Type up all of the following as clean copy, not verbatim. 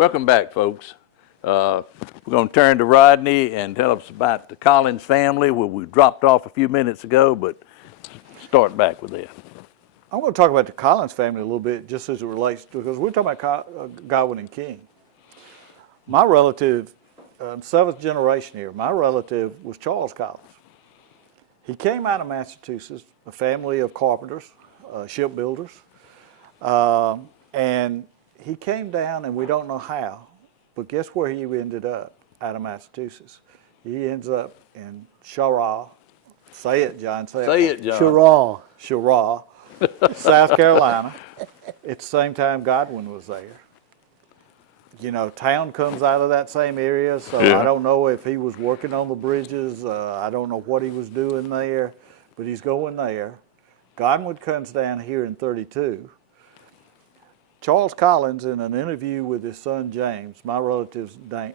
Welcome back, folks. We're going to turn to Rodney and tell us about the Collins family, where we dropped off a few minutes ago, but start back with that. I'm going to talk about the Collins family a little bit, just as it relates to, because we're talking about Godwin and King. My relative, 7th generation here, my relative was Charles Collins. He came out of Massachusetts, a family of carpenters, shipbuilders, and he came down, and we don't know how, but guess where he ended up out of Massachusetts? He ends up in Cheraw. Say it, John. Say it, John. Cheraw, South Carolina. At the same time Godwin was there. You know, town comes out of that same area, so yeah. I don't know if he was working on the bridges. I don't know what he was doing there, but he's going there. Godwin comes down here in 32. Charles Collins, in an interview with his son James, my relatives Dan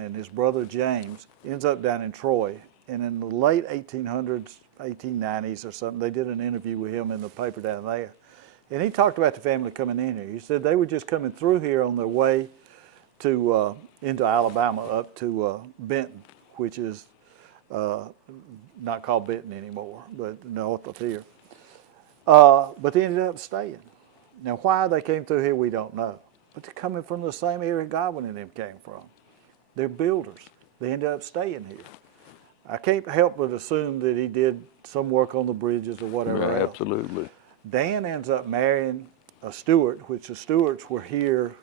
and his brother James, ends up down in Troy. And in the late 1800s, 1890s or something, they did an interview with him in the paper down there. And he talked about the family coming in here. He said they were just coming through here on their way to into Alabama up to Benton, which is not called Benton anymore, but north of here. But they ended up staying. Now, why they came through here, we don't know. But they're coming from the same area Godwin and them came from. They're builders. They ended up staying here. I can't help but assume that he did some work on the bridges or whatever else. Absolutely. Dan ends up marrying a Stewart, which the Stewarts were here.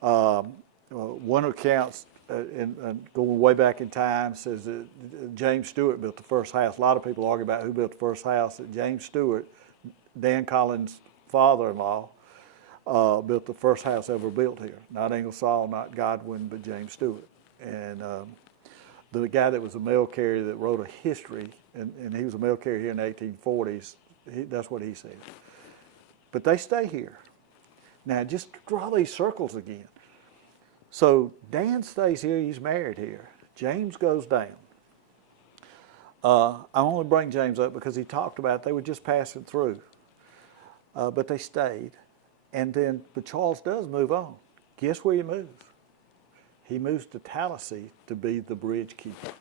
One accounts, and going way back in time, says that James Stewart built the first house. A lot of people argue about who built the first house. That James Stewart, Dan Collins' father-in-law, built the first house ever built here. Not Ingersoll, not Godwin, but James Stewart. And the guy that was a mail carrier that wrote a history, and he was a mail carrier here in the 1840s, that's what he said. But they stay here. Now, just draw these circles again. So Dan stays here, he's married here. James goes down. I only bring James up because he talked about they were just passing through. But they stayed. And then, but Charles does move on. Guess where he moves? He moves to Tallahassee to be the bridge keeper.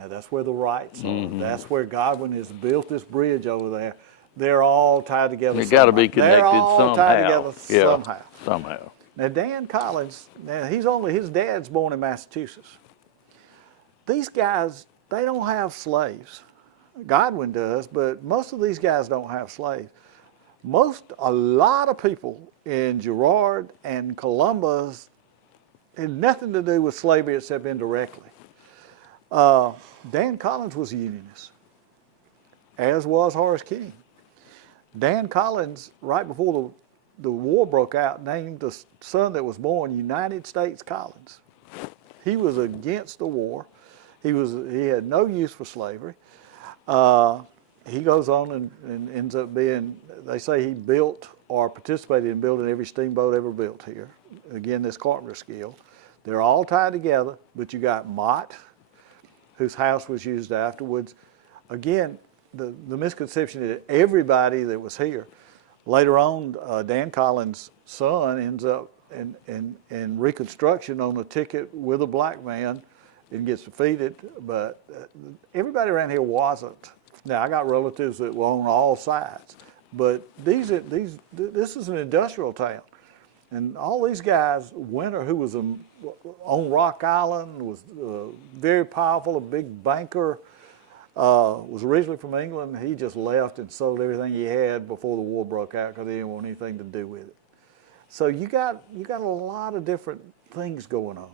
Now that's where the Wrights are. Mm-hmm. That's where Godwin has built this bridge over there. They're all tied together. They've got to be connected somehow. They're all somehow. tied together yeah, somehow. Now Dan Collins, now his dad's born in Massachusetts. These guys, they don't have slaves. Godwin does, but most of these guys don't have slaves. A lot of people in Girard and Columbus had nothing to do with slavery except indirectly. Dan Collins was a Unionist, as was Horace King. Dan Collins, right before the war broke out, named the son that was born United States Collins. He was against the war. He had no use for slavery. He goes on and ends up being, they say he built or participated in building every steamboat ever built here. Again, this carpenter skill. They're all tied together, but you got Mott, whose house was used afterwards. Again, the misconception that everybody that was here, later on, Dan Collins' son ends up in Reconstruction on a ticket with a black man and gets defeated, but everybody around here wasn't. Now, I got relatives that were on all sides, but this is an industrial town. And all these guys, Winter, who was on Rock Island, was very powerful, a big banker, was originally from England. He just left and sold everything he had before the war broke out because he didn't want anything to do with it. So you got a lot of different things going on.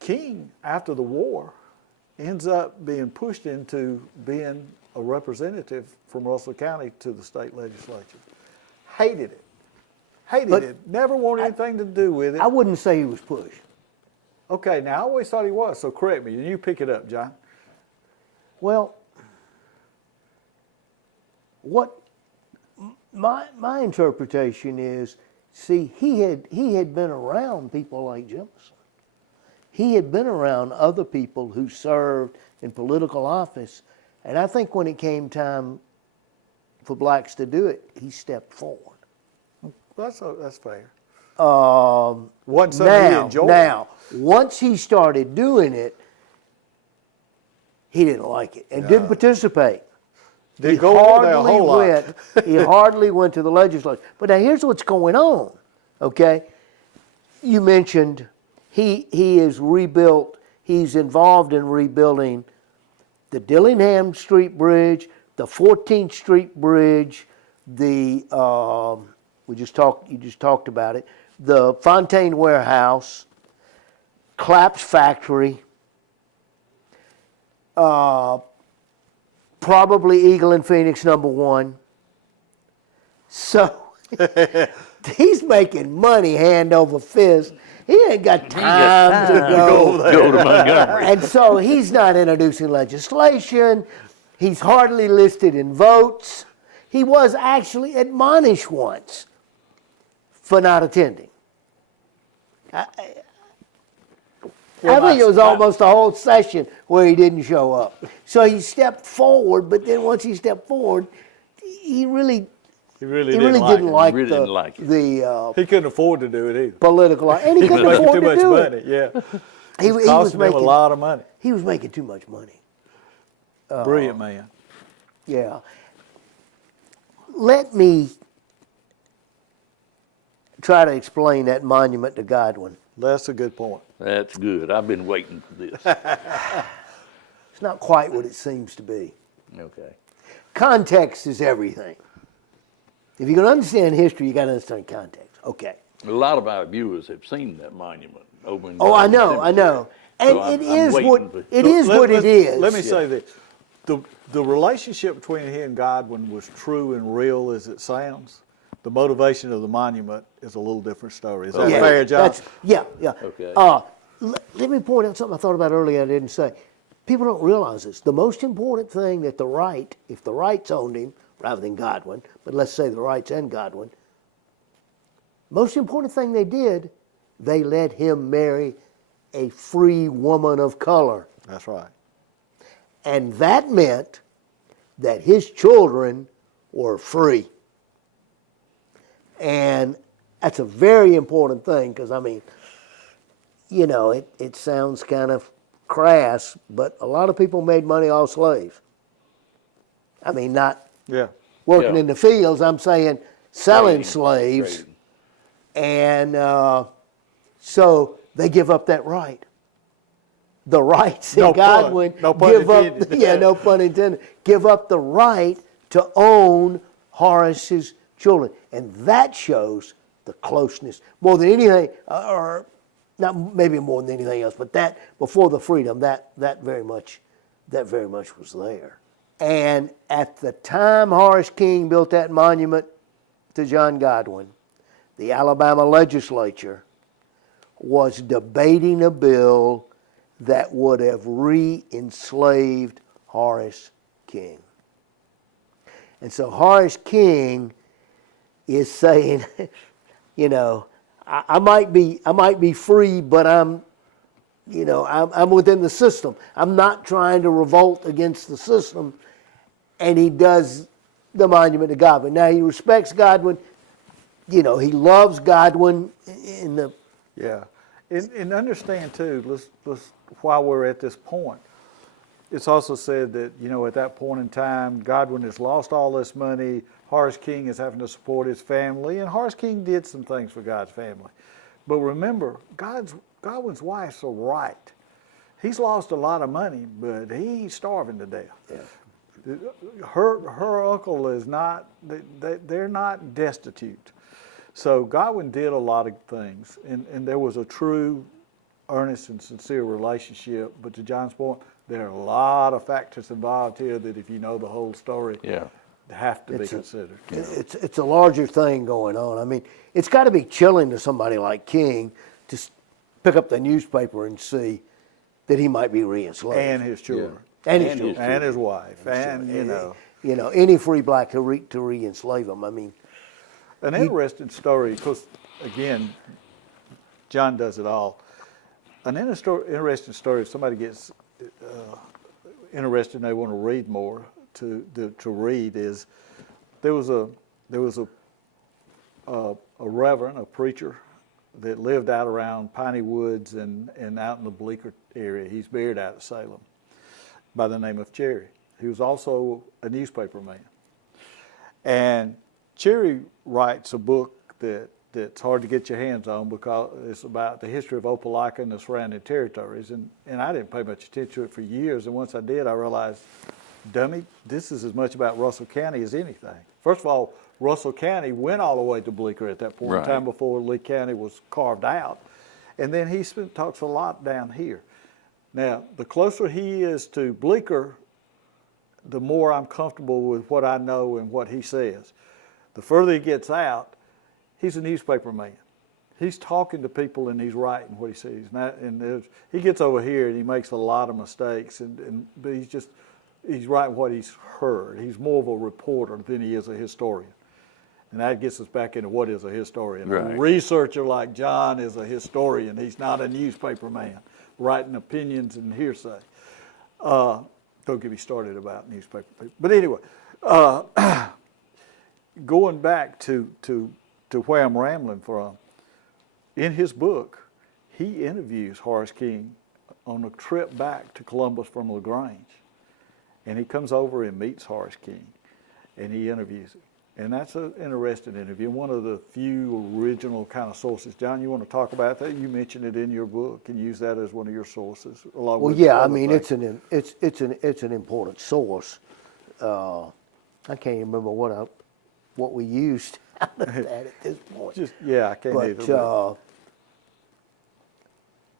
King, after the war, ends up being pushed into being a representative from Russell County to the state legislature. Hated it. Hated it. Never wanted anything to do with it. I wouldn't say he was pushed. Okay, now I always thought he was, so correct me. You pick it up, John. Well, what my interpretation is, see, he had been around people like Jefferson. He had been around other people who served in political office, and I think when it came time for blacks to do it, he stepped forward. That's fair. Wasn't something he enjoyed. Now, once he started doing it, he didn't like it and didn't participate. Didn't go over there a whole lot. He hardly went to the legislature. But now here's what's going on, okay? You mentioned he is rebuilt, he's involved in rebuilding the Dillingham Street Bridge, the 14th Street Bridge, the, you just talked about it, the Fontaine Warehouse, Claps Factory, probably Eagle and Phoenix #1. So he's making money hand over fist. He ain't got time to Go to Montgomery. and so he's not introducing legislation. He's hardly listed in votes. He was actually admonished once for not attending. I think it was almost a whole session where he didn't show up. So he stepped forward, but then once he stepped forward, he really didn't like Really didn't like it. the He couldn't afford to do it either. political, and he couldn't Making afford too to much do money. it. Yeah, He was costing him a making lot of money. He was making too much money. Brilliant man. Yeah. Let me try to explain that monument to Godwin. That's a good point. That's good. I've been waiting for this. It's not quite what it seems to be. Okay. Context is everything. If you're going to understand history, you got to understand context. Okay. A lot of our viewers have seen that monument over in. Oh, I know. Cemetery. And So it I'm is waiting what for- it is. What it is. Let me say this: the relationship between he and Godwin was true and real as it sounds. The motivation of the monument is a little different story. Is that Yeah, fair, John? Yeah. Okay. Let me point out something I thought about earlier I didn't say. People don't realize this. The most important thing that the right, if the rights owned him, rather than Godwin, but let's say the rights and Godwin, most important thing they did, they let him marry a free woman of color. That's right. And that meant that his children were free. And that's a very important thing because, I mean, you know, it sounds kind of crass, but a lot of people made money off slaves. I mean, not Yeah. working Yeah. in the fields, I'm saying selling Trading. slaves. Trading. And so they give up that right. The rights No in Godwin pun. No pun give intended. up, yeah, no pun intended, give up the right to own Horace's children. And that shows the closeness more than anything, or not maybe more than anything else, but that before the freedom, that very much was there. And at the time Horace King built that monument to John Godwin, the Alabama legislature was debating a bill that would have re-enslaved Horace King. And so Horace King is saying, you know, I might be free, but I'm within the system. I'm not trying to revolt against the system. And he does the monument to Godwin. Now he respects Godwin. You know, he loves Godwin in the. Yeah. And understand too, let's while we're at this point, it's also said that, you know, at that point in time, Godwin has lost all this money. Horace King is having to support his family, and Horace King did some things for God's family. But remember, Godwin's wife's a right. He's lost a lot of money, but he ain't starving to death. Yeah. Her uncle is not, they're not destitute. So Godwin did a lot of things, and there was a true, earnest, and sincere relationship. But to John's point, there are a lot of factors involved here that if you know the whole story, have to be considered. It's a larger thing going on. I mean, it's got to be chilling to somebody like King to pick up the newspaper and see that he might be re-enslaved. And his children. And his children. And his wife. And, you know, any free black to re-enslave them. I mean, an interesting story, because, again, John does it all. An interesting story, if somebody gets interested and they want to read more, to read is, there was a reverend, a preacher that lived out around Piney Woods and out in the Bleecker area. He's buried out at Salem by the name of Cherry. He was also a newspaper man. And Cherry writes a book that's hard to get your hands on because it's about the history of Opelika and the surrounding territories. And I didn't pay much attention to it for years. And once I did, I realized, dummy, this is as much about Russell County as anything. First of all, Russell County went all the way to Bleecker at that point in time before Lee County was carved out. And then he talks a lot down here. Now, the closer he is to Bleecker, the more I'm comfortable with what I know and what he says. The further he gets out, he's a newspaper man. He's talking to people and he's writing what he sees. And he gets over here and he makes a lot of mistakes, but he's writing what he's heard. He's more of a reporter than he is a historian. And that gets us back into what is a historian. Right. A researcher like John is a historian. He's not a newspaper man writing opinions and hearsay. Don't get me started about newspaper people. But anyway, going back to where I'm rambling from, in his book, he interviews Horace King on a trip back to Columbus from LaGrange. And he comes over and meets Horace King, and he interviews him. And that's an interesting interview, one of the few original kind of sources. John, you want to talk about that? You mentioned it in your book and use that as one of your sources. Well, yeah, I mean, it's an important source. I can't remember what we used out of that at this point. I can't either.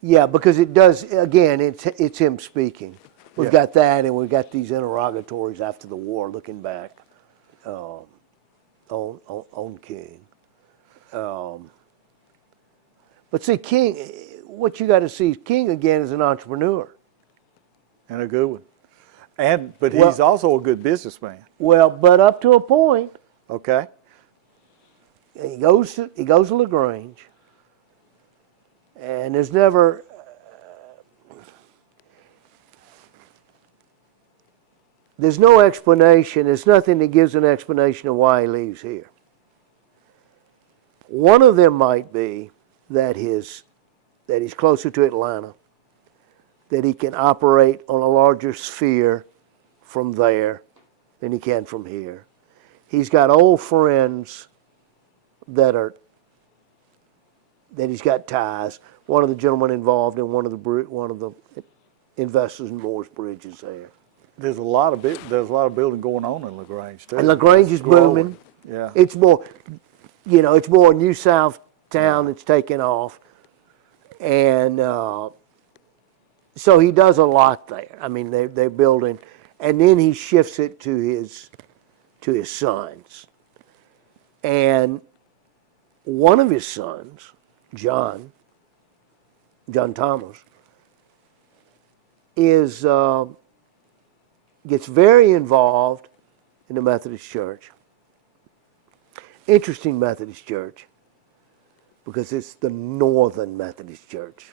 Yeah, because it does. Again, it's him speaking. We've got that, and we've got these interrogatories after the war, looking back on King. But see, King, what you got to see, King again is an entrepreneur. And a good one. But he's also a good businessman. Well, but up to a point. Okay. He goes to LaGrange, and there's never. There's no explanation. There's nothing that gives an explanation of why he leaves here. One of them might be that he's closer to Atlanta, that he can operate on a larger sphere from there than he can from here. He's got old friends that he's got ties. One of the gentlemen involved in one of the investors in Moore's Bridge is there. There's a lot of building going on in LaGrange too. And LaGrange is booming. Yeah. It's more, it's more New South town that's taking off, and so he does a lot there. I mean, they're building, and then he shifts it to his sons, and one of his sons, John Thomas, gets very involved in the Methodist Church. Interesting Methodist Church, because it's the Northern Methodist Church.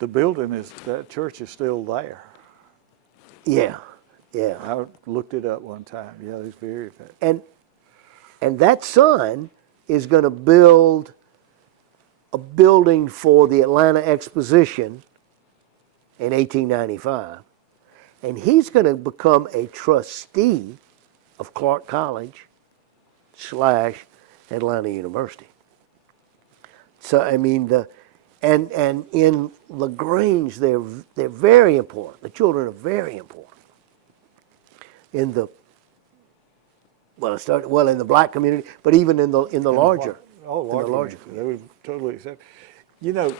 That church is still there. Yeah. I looked it up one time. Yeah, it's very effective. And that son is going to build a building for the Atlanta Exposition in 1895. And he's going to become a trustee of Clark College / Atlanta University. So I mean and in LaGrange they're very important. The children are very important. In the black community, but even in the larger. Larger community. They would totally accept. And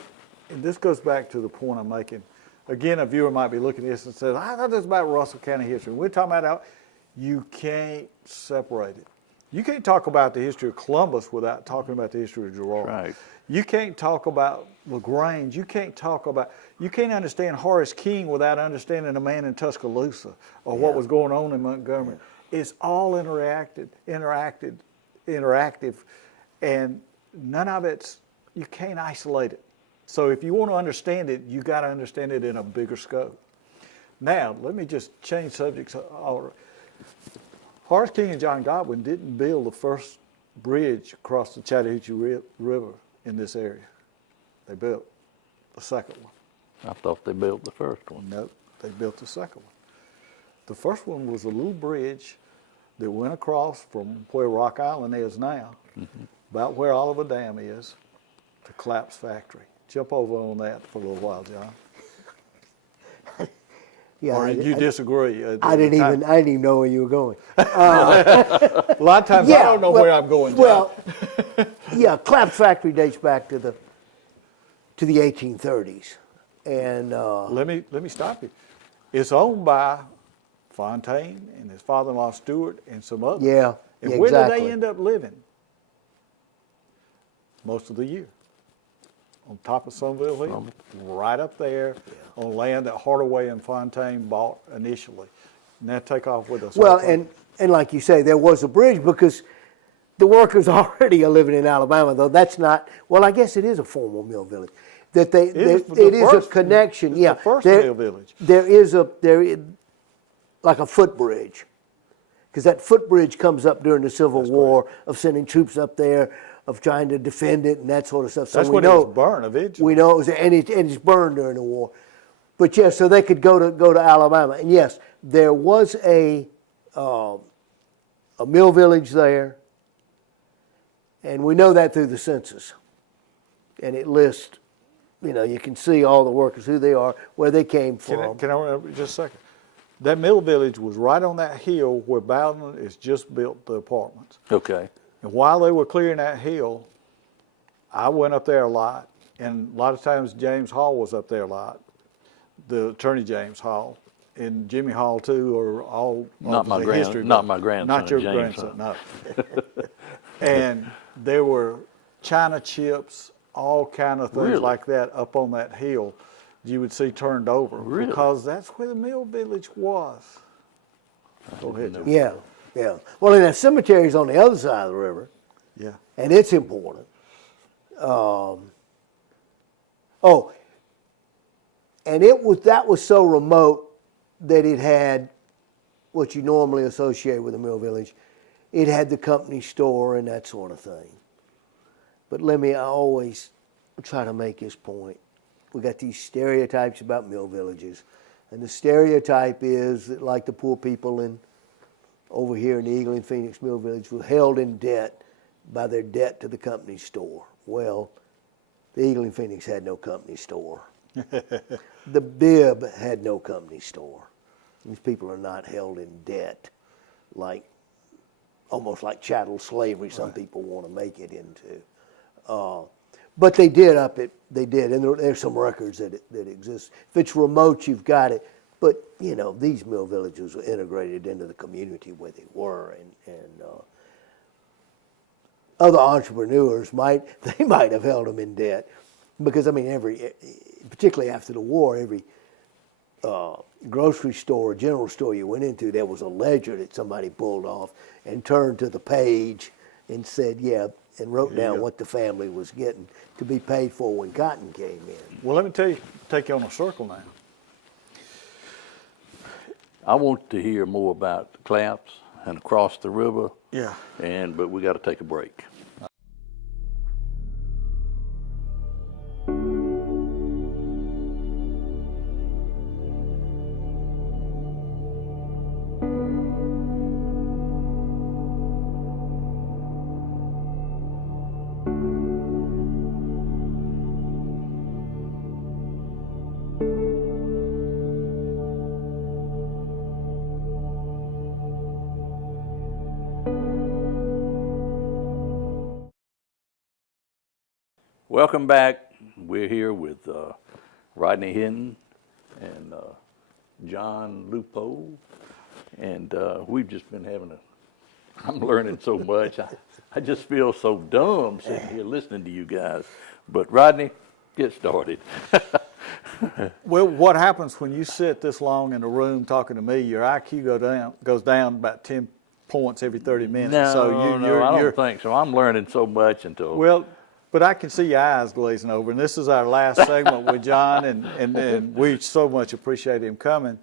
this goes back to the point I'm making. Again, a viewer might be looking at this and says, I thought this was about Russell County history. We're talking about you can't separate it. You can't talk about the history of Columbus without talking about the history of Girard. Right. You can't talk about LaGrange. You can't understand Horace King without understanding a man in Tuscaloosa or what was going on in Montgomery. It's all interactive, and none of you can't isolate it. So if you want to understand it, you got to understand it in a bigger scope. Now, let me just change subjects. Horace King and John Godwin didn't build the first bridge across the Chattahoochee River in this area. They built the second one. I thought they built the first one. Nope, they built the second one. The first one was a little bridge that went across from where Rock Island is now, about where Oliver Dam is, to Claps Factory. Jump over on that for a little while, John. Yeah, Or did you disagree? I didn't even know where you were going. A lot of times I don't know where I'm going, John. Well, yeah, Claps Factory dates back to the 1830s, and Let me stop you. It's owned by Fontaine and his father-in-law Stewart and some others. yeah, And yeah, where exactly. do they end up living? Most of the year. On top of Sunville Hill, right up there on land that Hardaway and Fontaine bought initially. And that take off with us. Well, and like you say, there was a bridge because the workers already are living in Alabama, though that's not. Well, I guess it is a formal mill village. That It is a connection. it's Yeah, the first mill village. There is like a footbridge, because that footbridge comes up during the Civil War of sending troops up there, of trying to defend it and that sort of stuff. So That's we when know it was burned eventually. we know it was, and it's burned during the war. But yes, so they could go to Alabama, and yes, there was a mill village there, and we know that through the census, and it lists. You know, you can see all the workers, who they are, where they came from. Can I remember just a second? That mill village was right on that hill where Bowden has just built the apartments. Okay. And while they were clearing that hill, I went up there a lot, and a lot of times James Hall was up there a lot, the attorney James Hall, and Jimmy Hall too, are all Not my the grand- history not books. my grandson, not your James grandson, no. And there were china chips, all kind of things Really? like that up on that hill. You would see turned over Really? because that's where the mill village was. Go ahead, John. Yeah, yeah. Well, and that cemetery's on the other side of the river, Yeah. and it's important. And that was so remote that it had what you normally associate with a mill village. It had the company store and that sort of thing. But I always try to make this point. We got these stereotypes about mill villages, and the stereotype is that, like the poor people over here in the Eagle and Phoenix Mill Village, were held in debt by their debt to the company store. Well, the Eagle and Phoenix had no company store. The Bib had no company store. These people are not held in debt, almost like chattel slavery. Some people want to make it into. But they did up it. They did, and there's some records that exist. If it's remote, you've got it. But these mill villages were integrated into the community where they were, and other entrepreneurs might have held them in debt, because particularly after the war, every grocery store or general store you went into, there was a ledger that somebody pulled off and turned to the page and said, and wrote down what the family was getting to be paid for when cotton came in. Well, let me take you on a circle now. I want to hear more about the Claps and across the river. Yeah. But we got to take a break. Welcome back. We're here with Rodney Hinton and John Lupo, and we've just been I'm learning so much. I just feel so dumb sitting here listening to you guys. But Rodney, get started. Well, what happens when you sit this long in a room talking to me? Your IQ goes down about 10 points every 30 minutes. No, so I don't think so. I'm learning so much until. Well, but I can see your eyes glazing over, and this is our last segment with John, and we so much appreciate him coming.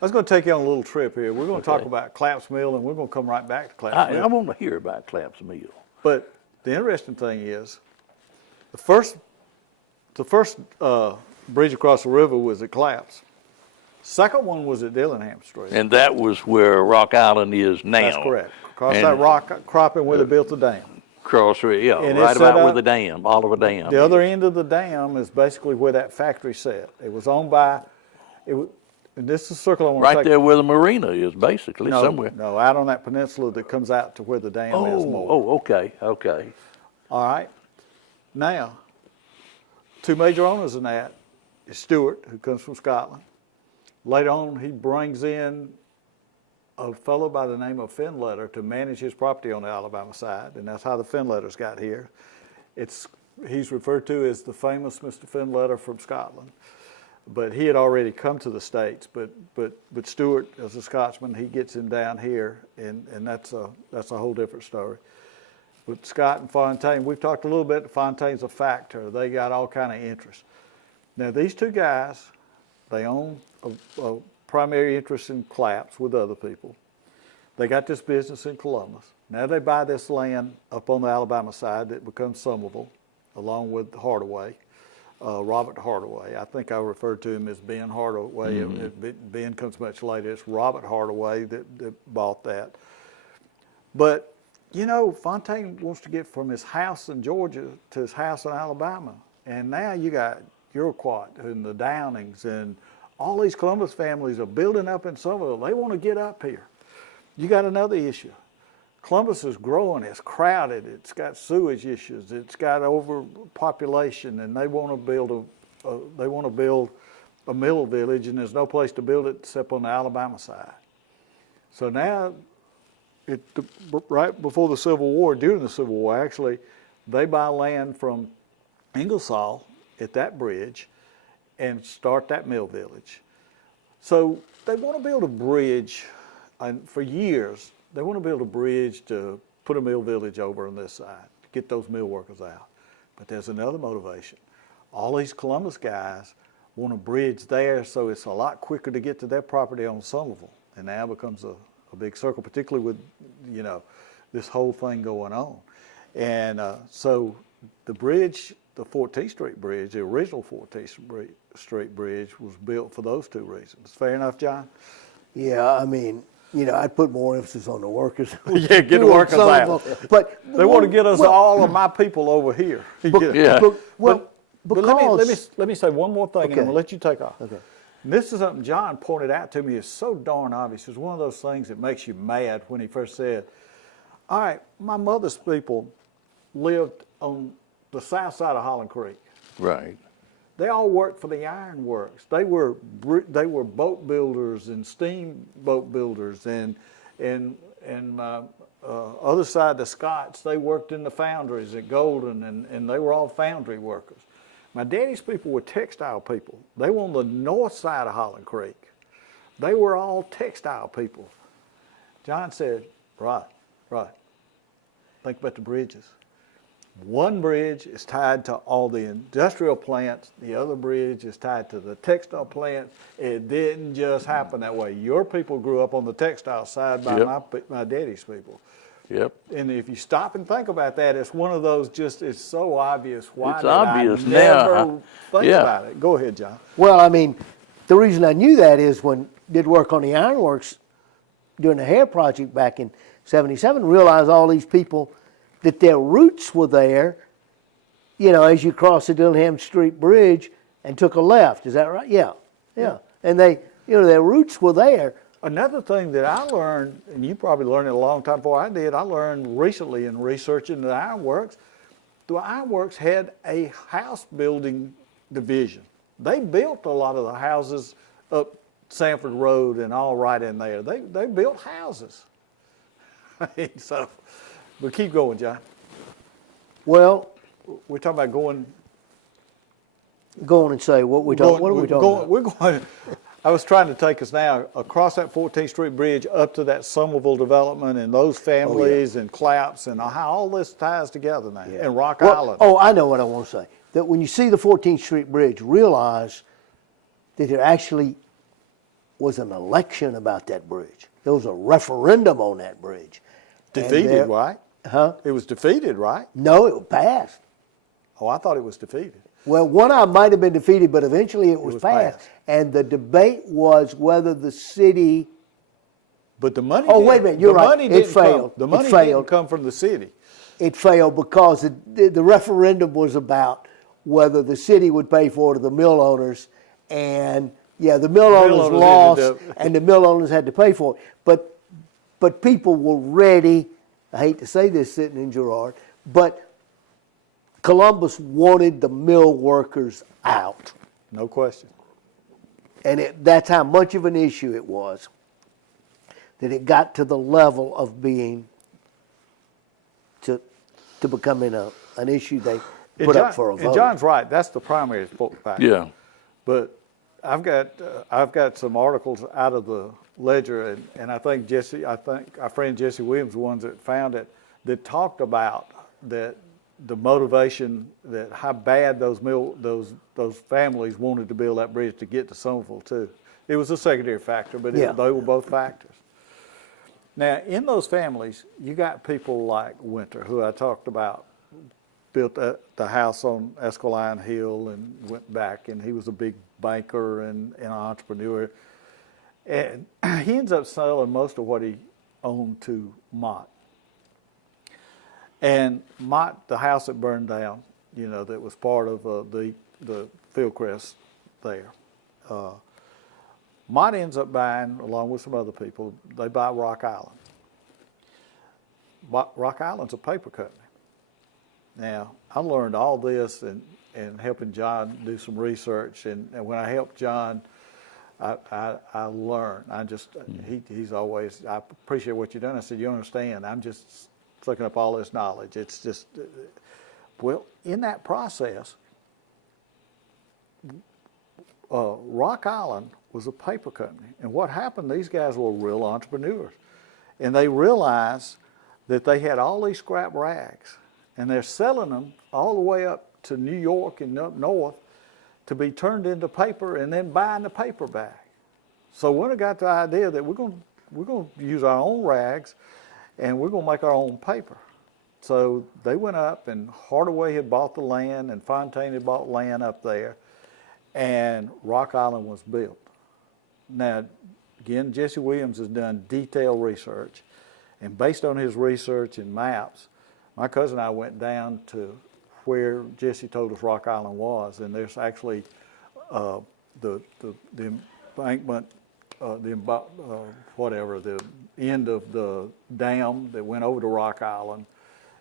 I was going to take you on a little trip here. We're going to talk about Claps Mill, and we're going to come right back to Claps Mill. I want to hear about Claps Mill. But the interesting thing is, The first bridge across the river was at Claps. Second one was at Dillingham Street. And that was where Rock Island is now. That's correct. Across And that rock cropping where they built the dam. Cross, yeah, And right it's about set where up- the dam, Oliver Dam. The other end of the dam is basically where that factory sat. It was owned by, and this is the circle I want to Right take. there where the marina is, basically, No, somewhere. no, out on that peninsula that comes out to where the dam is more. Okay. All right. Now, two major owners in that is Stewart, who comes from Scotland. Later on, he brings in a fellow by the name of Finletter to manage his property on the Alabama side, and that's how the Finletters got here. He's referred to as the famous Mr. Finletter from Scotland, but he had already come to the States. But Stewart, as a Scotsman, he gets him down here, and that's a whole different story. With Scott and Fontaine, we've talked a little bit. Fontaine's a factor. They got all kind of interest. Now these two guys, they own a primary interest in Claps with other people. They got this business in Columbus. Now they buy this land up on the Alabama side that becomes Somerville, along with Hardaway, Robert Hardaway. I think I referred to him as Ben Hardaway. Ben comes much later. It's Robert Hardaway that bought that. But, you know, Fontaine wants to get from his house in Georgia to his house in Alabama. And now you got Iroquois and the Downings and all these Columbus families are building up in Somerville. They want to get up here. You got another issue. Columbus is growing. It's crowded. It's got sewage issues. It's got overpopulation, and they want to build a mill village, and there's no place to build it except on the Alabama side. So now, right before the Civil War, during the Civil War, actually, they buy land from Ingersoll at that bridge and start that mill village. So they want to build a bridge, and for years, they want to build a bridge to put a mill village over on this side, to get those mill workers out. But there's another motivation. All these Columbus guys want a bridge there, so it's a lot quicker to get to their property on Somerville. And now becomes a big circle, particularly with, you know, this whole thing going on. And so the bridge, the 14th Street Bridge, the original 14th Street Bridge was built for those two reasons. Fair enough, John? Yeah, I mean, you know, I'd put more emphasis on the workers. Yeah, get the workers out. But They want to get us all of my people over here. Yeah. But because let me say one more thing, and Okay. I'm going to let you take off. Okay. And this is something John pointed out to me is so darn obvious. It's one of those things that makes you mad when he first said, all right, my mother's people lived on the south side of Holland Creek. Right. They all worked for the iron works. They were boat builders and steamboat builders, and other side, the Scots, they worked in the foundries at Golden, and they were all foundry workers. My daddy's people were textile people. They were on the north side of Holland Creek. They were all textile people. John said, right. Think about the bridges. One bridge is tied to all the industrial plants. The other bridge is tied to the textile plants. It didn't just happen that way. Your people grew up on the textile side by my daddy's people. Yep. And if you stop and think about that, it's one of those it's so obvious. Why It's did obvious I never now. think Yeah. about it? Go ahead, John. well, I mean, the reason I knew that is when I did work on the ironworks during the hair project back in '77, realized all these people that their roots were there, you know, as you cross the Dillingham Street Bridge and took a left. Is that right? Yeah. And they, you know, their roots were there. Another thing that I learned, and you probably learned it a long time before I did, I learned recently in researching the ironworks, the ironworks had a house building division. They built a lot of the houses up Sanford Road and all right in there. They built houses. So, but keep going, John. Well, We're talking about going. go on and say what we talking. What are we talking about? We're going. I was trying to take us now across that 14th Street Bridge up to that Somerville development and those families and Claps and how all this ties together now. Yeah. And Rock Well, Island. Oh, I know what I want to say. That when you see the 14th Street Bridge, realize that there actually was an election about that bridge. There was a referendum on that bridge. And Defeated, there- right? Huh? It was defeated, right? No, it passed. Oh, I thought it was defeated. Well, one of them might have been defeated, but eventually it was was passed. passed. And the debate was whether the city. But the money. Oh, wait a minute, you're right. It failed. The money It failed. didn't come from the city. It failed because the referendum was about whether the city would pay for it or the mill owners. And yeah, the mill owners owners lost, ended up- and the mill owners had to pay for it. But people were ready. I hate to say this sitting in Girard, but Columbus wanted the mill workers out. No question. And that's how much of an issue it was that it got to the level of being to becoming an issue they put up for a vote. And John's right. That's the primary factor. Yeah. But I've got some articles out of the Ledger, and I think our friend Jesse Williams, the ones that found it, that talked about that the motivation, that how bad those families wanted to build that bridge to get to Somerville too. It was a secondary factor, but Yeah. they were both factors. Now, in those families, you got people like Winter, who I talked about, built the house on Esquiline Hill and went back, and he was a big banker and an entrepreneur. And he ends up selling most of what he owned to Mott. And Mott, the house that burned down, that was part of the Fieldcrest there. Mott ends up buying, along with some other people, they buy Rock Island. Rock Island's a paper company. Now, I learned all this and helping John do some research, and when I helped John, I learned. He's always, I appreciate what you've done. I said, you understand, I'm just looking up all this knowledge. It's just, well, in that process, Rock Island was a paper company. And what happened, these guys were real entrepreneurs. And they realized that they had all these scrap rags, and they're selling them all the way up to New York and up north to be turned into paper and then buying the paper back. So when I got the idea that we're going to use our own rags and we're going to make our own paper. So they went up, and Hardaway had bought the land and Fontaine had bought land up there, and Rock Island was built. Now, again, Jesse Williams has done detailed research, and based on his research and maps, my cousin and I went down to where Jesse told us Rock Island was, and there's actually the embankment, the end of the dam that went over to Rock Island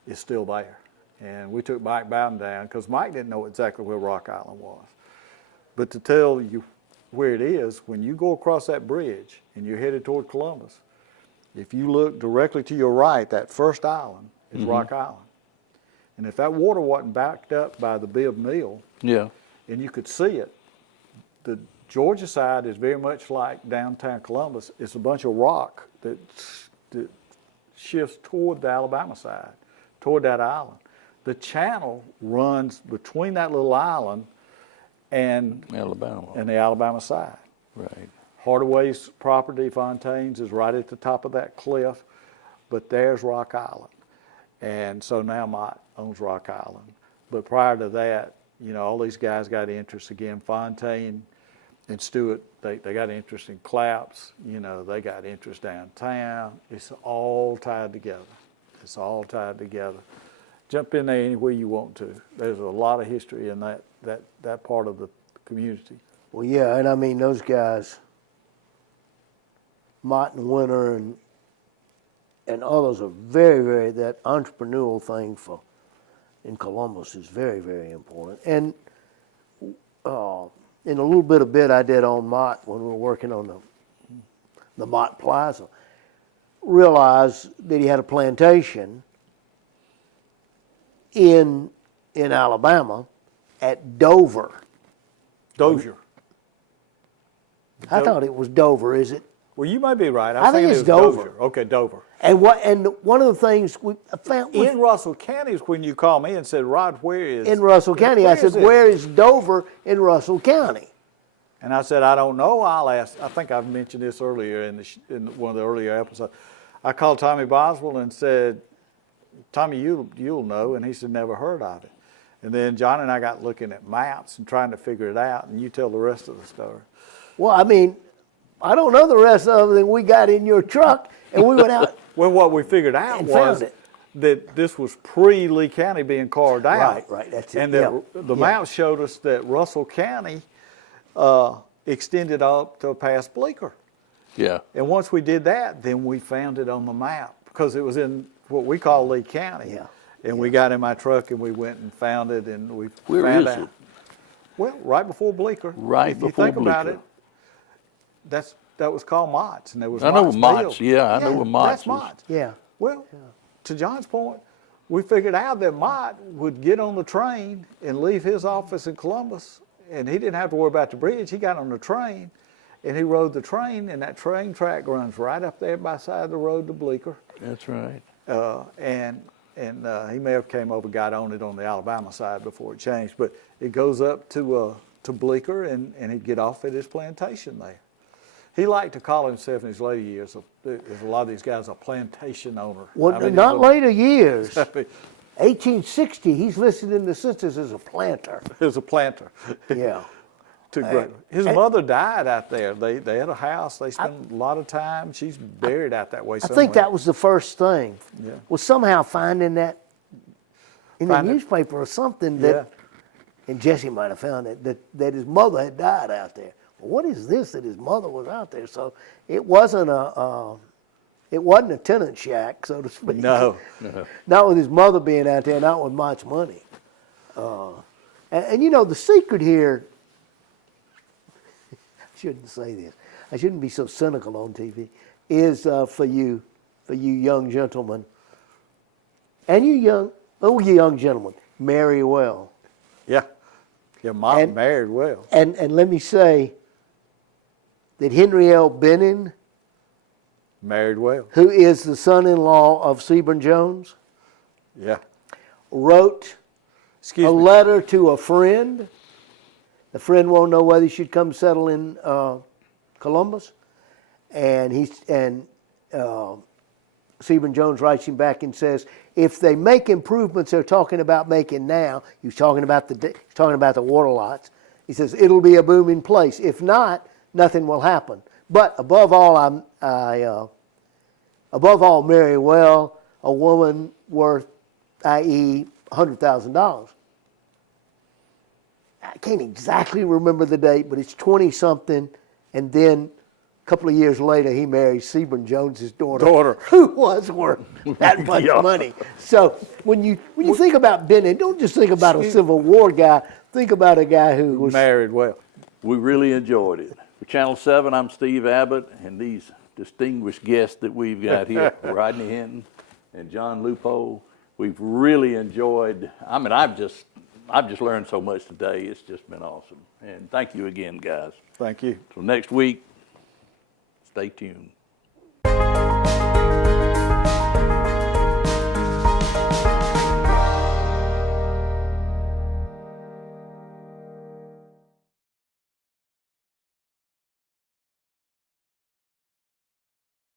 is still there. And we took Mike Bowden down because Mike didn't know exactly where Rock Island was. But to tell you where it is, when you go across that bridge and you're headed toward Columbus, if you look directly to your right, that first island is Rock Island. And if that water wasn't backed up by the Bibb Mill, Yeah. and you could see it, the Georgia side is very much like downtown Columbus. It's a bunch of rock that shifts toward the Alabama side, toward that island. The channel runs between that little island and Alabama. the Alabama side. Right. Hardaway's property, Fontaine's, is right at the top of that cliff, but there's Rock Island. And so now Mott owns Rock Island. But prior to that, all these guys got interest again. Fontaine and Stewart, they got interest in Claps. They got interest downtown. It's all tied together. It's all tied together. Jump in there anywhere you want to. There's a lot of history in that part of the community. Well, yeah, and I mean those guys, Mott and Winter and others are very, very, that entrepreneurial thing in Columbus is very, very important. And in a little bit I did on Mott when we were working on the Mott Plaza, realized that he had a plantation in Alabama at Dover. Dozier. I thought it was Dover, is it? Well, you may be right. I think it it's was Dover. Okay, Dover. And one of the things we found In Russell County is when you called me and said, Rod, where is... in Russell County, I said, where is Dover in Russell County? And I said, I don't know. I'll ask. I think I've mentioned this earlier in one of the earlier episodes. I called Tommy Boswell and said, Tommy, you'll know. And he said, never heard of it. And then John and I got looking at maps and trying to figure it out, and you tell the rest of the story. Well, I mean, I don't know the rest other than we got in your truck and we went out. Well, what we figured out And was found it. that this was pre-Lee County being carved out. Right, that's it. And that Yeah, the yeah. maps showed us that Russell County extended up to past Bleecker. Yeah. And once we did that, then we found it on the map because it was in what we call Lee County. Yeah. And we got in my truck and we went and found it, and we Where found is out. it? Well, right before Bleecker. Right if you before think about Bleecker. it, that was called Mott's, and there was I know Mott's Mott's, Mill. yeah, I know where Mott's That's is. Mott's. Yeah. Well, to John's point, we figured out that Mott would get on the train and leave his office in Columbus, and he didn't have to worry about the bridge. He got on the train, and he rode the train, and that train track runs right up there by the side of the road to Bleecker. That's right. And he may have came over, got on it on the Alabama side before it changed, but it goes up to Bleecker, and he'd get off at his plantation there. He liked to call himself in his later years, as a lot of these guys, a plantation owner. Well, I mean, not later years. He 1860, he's listed in the census as a planter. was a planter. Yeah. His mother died out there. They had a house. They spent a lot of time. She's buried out that way I somewhere. think that was the first thing. Yeah. Was somehow finding that in Find the it. newspaper or something that, and Jesse might have found it, that his mother had died out there. Well, what is this that his mother was out there? So it wasn't a tenant shack, so to speak. No. Not with his mother being out there, not with much money. And you know, the secret here, I shouldn't say this, I shouldn't be so cynical on TV, is for you young gentlemen, and you young gentlemen, marry well. Yeah. Yeah, Mom And- married well. And let me say that Henry L. Benning, Married well. who is the son-in-law of Sebring Jones, Yeah. wrote Excuse a me. letter to a friend. The friend won't know whether he should come settle in Columbus, and Sebring Jones writes him back and says, if they make improvements they're talking about making now, he's talking about the water lots. He says it'll be a booming place. If not, nothing will happen. But above all, marry well a woman worth, i.e., $100,000. I can't exactly remember the date, but it's 20-something, and then a couple of years later, he marries Sebring Jones's daughter, who was worth that much money. So when you think about Benning, don't just think about a Civil War guy. Think about a guy who was Married well. We really enjoyed it. For Channel 7, I'm Steve Abbott, and these distinguished guests that we've got here, Rodney Hinton and John Lupo, we've really enjoyed. I mean, I've just learned so much today. It's just been awesome. And thank you again, guys. Thank you. So next week, stay tuned.